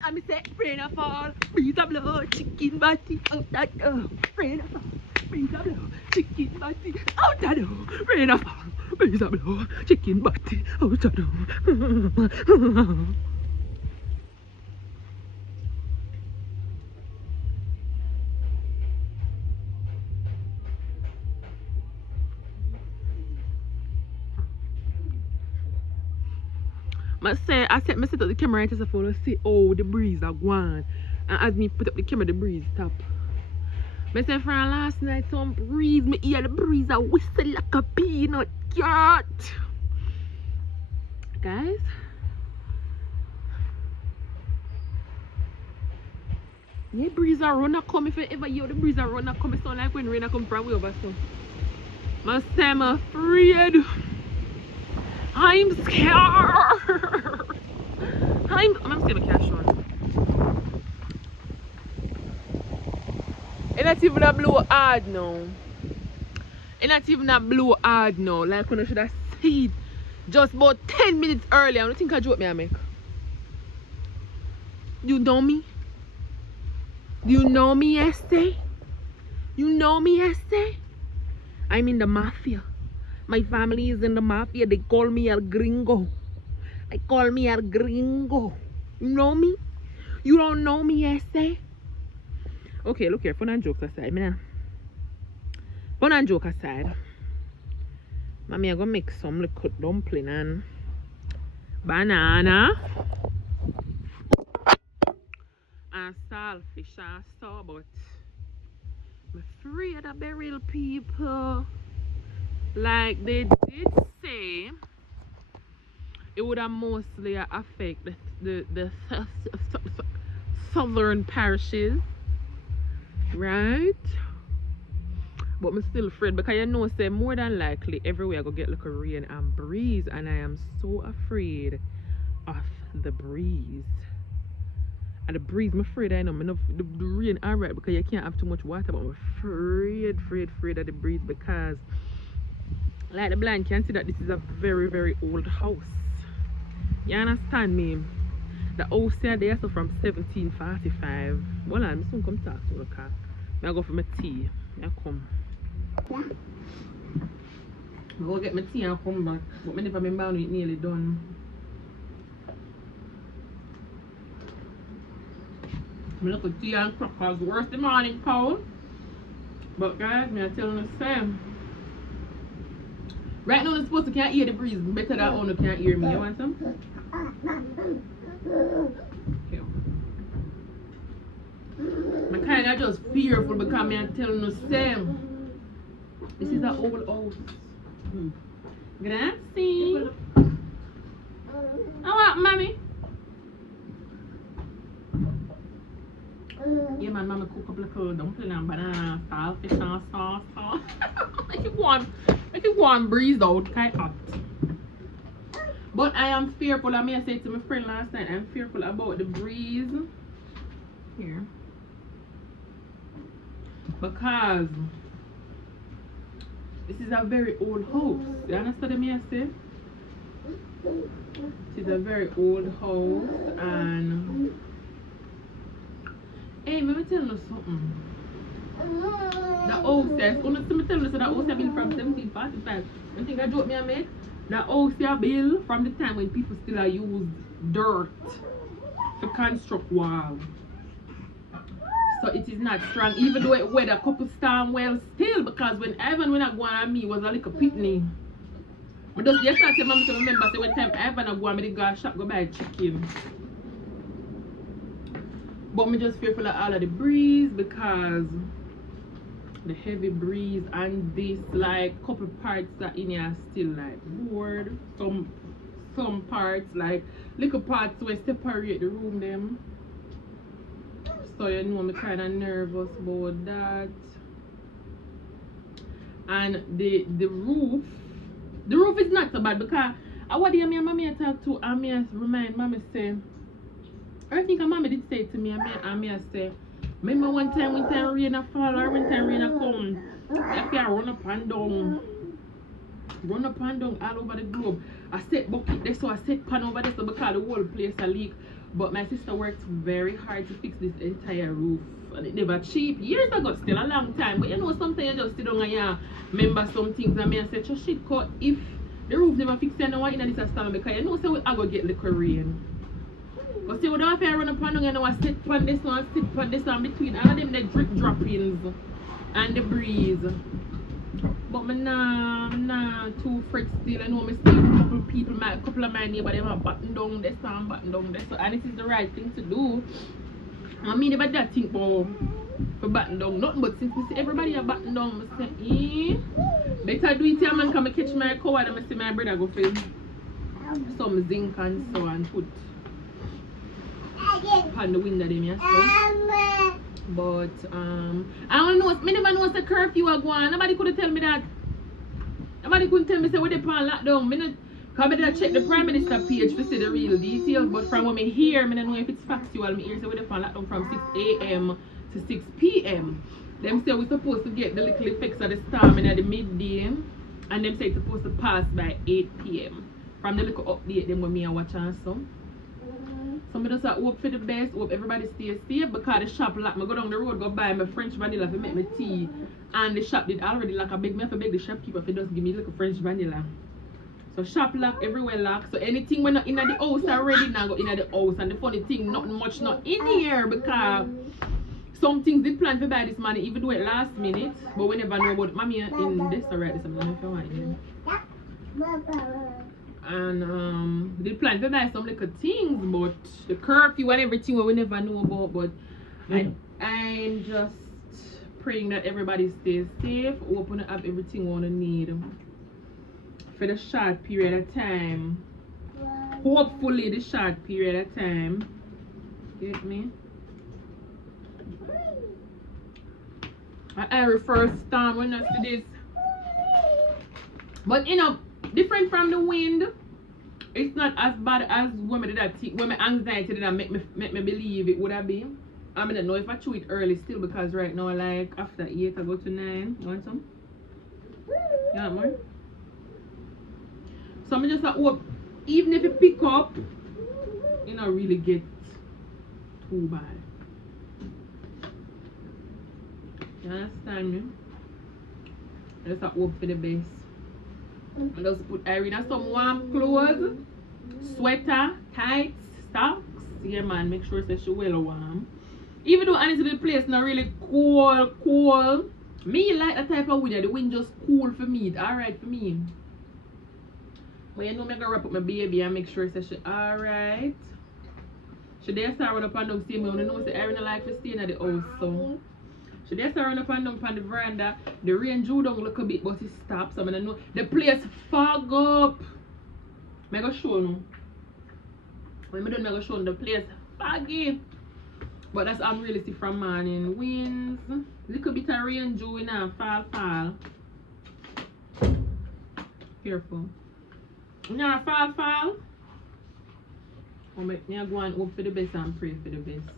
I me say, rain a fall, breeze a blow, chicken body out that door. Rain a fall, breeze a blow, chicken body out that door. Rain a fall, breeze a blow, chicken body out that door. I set up the camera right as I follow see oh the breeze are gone. And as me put up the camera the breeze stop. I say from last night some breeze, me hear the breeze a whistle like a peanut cat. Guys. Yeah, breeze are run a come if you ever hear the breeze are run a come. It sound like when rain a come from way over so. I say I'm afraid. I'm scared. I'm scared of cash on. It's not even a blow hard now. It's not even a blow hard now. Like when I should have seen just about 10 minutes earlier. I don't think I joke me I make. You know me? You know me yesterday? You know me yesterday? I'm in the mafia. My family is in the mafia. They call me El Gringo. They call me El Gringo. You know me? You don't know me yesterday? Okay, look here. Fun and jokes aside. Fun and joke aside. Mommy, I'm going to make some little dumpling and banana. And saltfish and so, but I'm afraid of the real people. Like they did say, it would have mostly affect the southern parishes, right? But I'm still afraid because you know, say more than likely everywhere I go get like a rain and breeze, and I am so afraid of the breeze. And the breeze, I'm afraid I know the rain alright because you can't have too much water, but I'm afraid of the breeze because like the blind can see that this is a very old house. You understand me? The house here there so from 1745. Well, I'm soon come talk to the car. I go for my tea. I come. I go get my tea and come back. But I never remember when it nearly done. I look at tea and crackers worse the morning cold. But guys, me I tell you the same. Right now, I'm supposed to can't hear the breeze. Better that owner can't hear me. You want some? Okay. I'm kind of just fearful because I'm telling you the same. This is an old house. Grazie. Oh, what, mommy? Yeah, man, mama cook up little dumpling and banana, saltfish and sauce. Make it warm breeze out, kind of hot. But I am fearful, I may have said to my friend last night, I'm fearful about the breeze here. Because this is a very old house. You understand me I say? This is a very old house and hey, let me tell you something. The house says, I'm telling you, so the house is built from 1745. You think I joke me I make? The house is built from the time when people still used dirt to construct walls. So it is not strong, even though it weathered a couple storm well still, because when Ivan when I go on me was a little pitney. But just yesterday mom to remember say when time Ivan I go on me the go shop go buy chicken. But me just fearful of all of the breeze because the heavy breeze and this like couple parts that in here are still like board. Some parts like little parts where separate the room them. So you know I'm kind of nervous about that. And the roof is not so bad because I what me and mommy talk to and me remind mommy say I think mommy did say to me and me say remember one time when time rain a fall or when time rain a come you can run up and down all over the globe. I set bucket there so I set pan over there so because the whole place a leak. But my sister worked very hard to fix this entire roof. And it never cheap. Years ago, still a long time. But you know, sometimes you just sit down and you remember some things. And me and say, just shit, cause if the roof never fixed, you know what, in this storm, because you know, so I go get the rain. But see, we don't have to run up and down, you know, I sit on this one, sit on this one, between all of them, the drip droppings and the breeze. But me nah too afraid still. I know me still a couple people, a couple of my neighbors, they have button down this and button down this. And this is the right thing to do. I mean, never that think about for button down. Nothing but since we see everybody a button down, I say, better do it here, man, come catch my cow and I see my brother go for some zinc and so and put on the window them, yeah, so. But I don't know, me never know what's the curfew are going. Nobody could tell me that. Nobody couldn't tell me say what they plan lockdown. Me not, cause I did check the Prime Minister page to see the real details. But from what I hear, I don't know if it's factual. Me hear say what they plan lockdown from 6 a.m. to 6 p.m. Them say we're supposed to get the little effects of the storm in the midday, and them say it's supposed to pass by 8 p.m. From the little update them when me and watch and so. So I just hope for the best, hope everybody stays safe, because the shop locked. I go down the road, go buy my French vanilla to make me tea, and the shop did already lock. I beg the shopkeeper to just give me like a French vanilla. So shop locked, everywhere locked. So anything when not in the house already now go in the house. And the funny thing, nothing much not in here, because some things did plan for buy this money, even though it last minute. But we never know about mommy in this already. So I don't know if you want it. And they plan to buy some little things, but the curfew and everything we never know about. But I'm just praying that everybody stays safe, open up everything we want to need for the short period of time. Hopefully the short period of time. Get me? I refer storm when I see this. But you know, different from the wind, it's not as bad as when me did that thing, when my anxiety did that make me believe it would have been. I don't know if I chew it early still, because right now like after 8 I go to 9. You want some? You want more? So I just hope even if it pick up, you know, really get too bad. You understand me? I just hope for the best. I just put Irene some warm clothes, sweater, tights, socks. Yeah man, make sure that she well warm. Even though honestly the place not really cool. Me like that type of weather. The wind just cool for me. It's alright for me. But you know me gonna wrap up my baby and make sure that she alright. She there start run up and down, see me. You know say Irene like to stay in the house, so she just run up and down on the veranda. The rain drew down a little bit, but it stopped. So I don't know. The place fog up. I'm going to show you. When I'm going to show you the place foggy. But that's I'm really see from morning. Winds. Little bit of rain drew in and fall. Careful. Now fall. I'm going to go and hope for the best and pray for the best.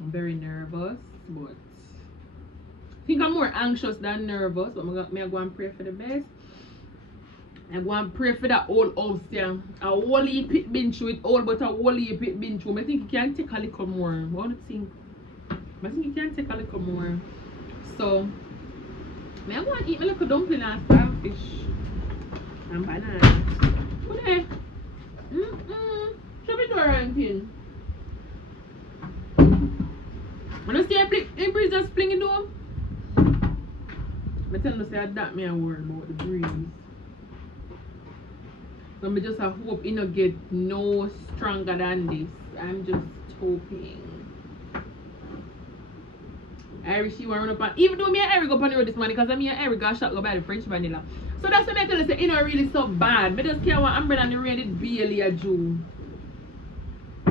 I'm very nervous, but I think I'm more anxious than nervous. But I'm going to pray for the best. I'm going to pray for that old house there. A whole heap it been through it all, but a whole heap it been through. I think it can take a little more. What do you think? I think it can take a little more. So, I'm going to eat my little dumpling and starfish and banana. What the heck? Should be doing when I see a breeze just flinging down, I tell them say that me a worry about the breeze. So I just hope it not get no stronger than this. I'm just hoping. Irish, she want run up and even though me and Eric go up on the road this morning, because me and Eric got shot go buy the French vanilla. So that's what I tell you, say it's not really so bad. I just care what umbrella and the rain it barely a June.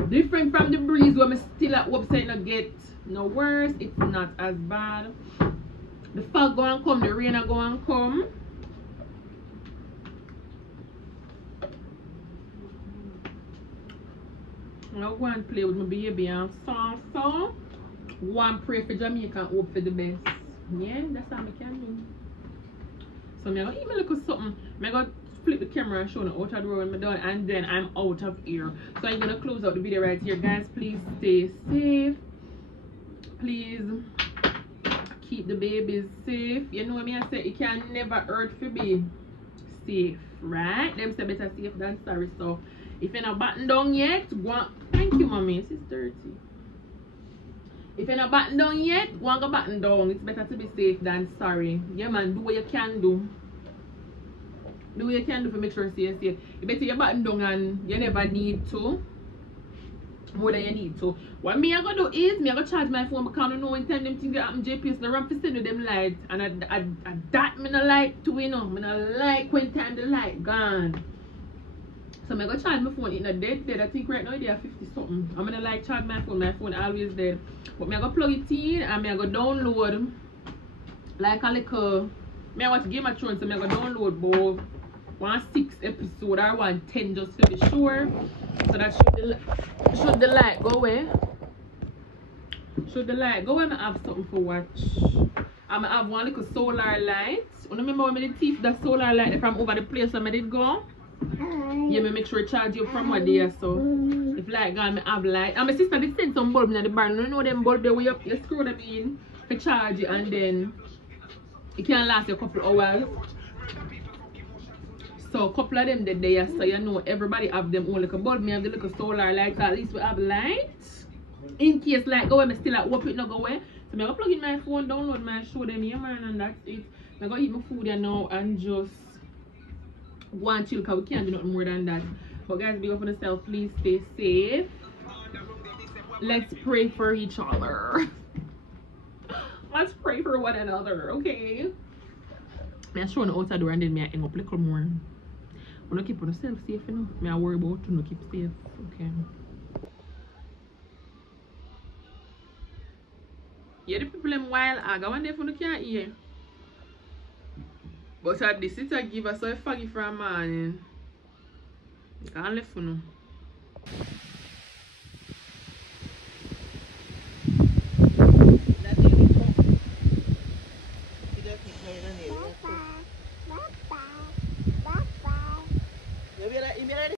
Different from the breeze where I still at website not get no worse. It's not as bad. The fog go and come, the rain go and come. I'll go and play with my baby and so one pray for Jamaica and hope for the best. Yeah, that's how I can do. So I'm going to eat me look something. I'm going to flip the camera and show the outer door when I'm done, and then I'm out of here. So I'm gonna close out the video right here, guys. Please stay safe. Please keep the babies safe. You know what I say? It can never hurt for be safe, right? Them say better safe than sorry. So if you're not button down yet, go on. Thank you, mommy. It's 30. If you're not button down yet, go on go button down. It's better to be safe than sorry. Yeah, man. Do what you can do. Do what you can do to make sure you're safe. You better you button down and you never need to. More than you need to. What me I gonna do is me I gonna charge my phone because I know when time them things that happen JPS the ramp send with them lights, and I that me no like to, you know. Me no like when time the light gone. So I'm gonna charge my phone. It's not dead. I think right now they are 50 something. I'm gonna like charge my phone always dead. But I'm gonna plug it in and I'm gonna download like a little, I watch Game of Thrones, so I'm gonna download both 1 6 episode or 1 10 just to be sure. So that should the light go away. Should the light go away, I have something for watch. I'm gonna have one little solar light. You remember when I did teeth the solar light from over the place where I did go? Yeah, me make sure charge you from what day, so if light gone, me have light. And my sister did send some bulb in the barn. You know them bulb there where you screw them in to charge it, and then it can last you a couple hours. So a couple of them did there, so you know everybody have them own little bulb. Me have the little solar light, so at least we have light. In case light go away, me still at hope it not go away. So I'm gonna plug in my phone, download my show them here, man, and that's it. I'm gonna eat my food here now and just go and chill because we can't do nothing more than that. But guys, be up on yourself. Please stay safe. Let's pray for each other. Let's pray for one another, okay? I'm showing the outside door and then I hang up a little more. I'm gonna keep on yourself safe, you know. I worry about you, keep safe, okay? Yeah, the people them while I go one day for the can't hear. But at this, it's a give us a foggy from morning. I can't live for no.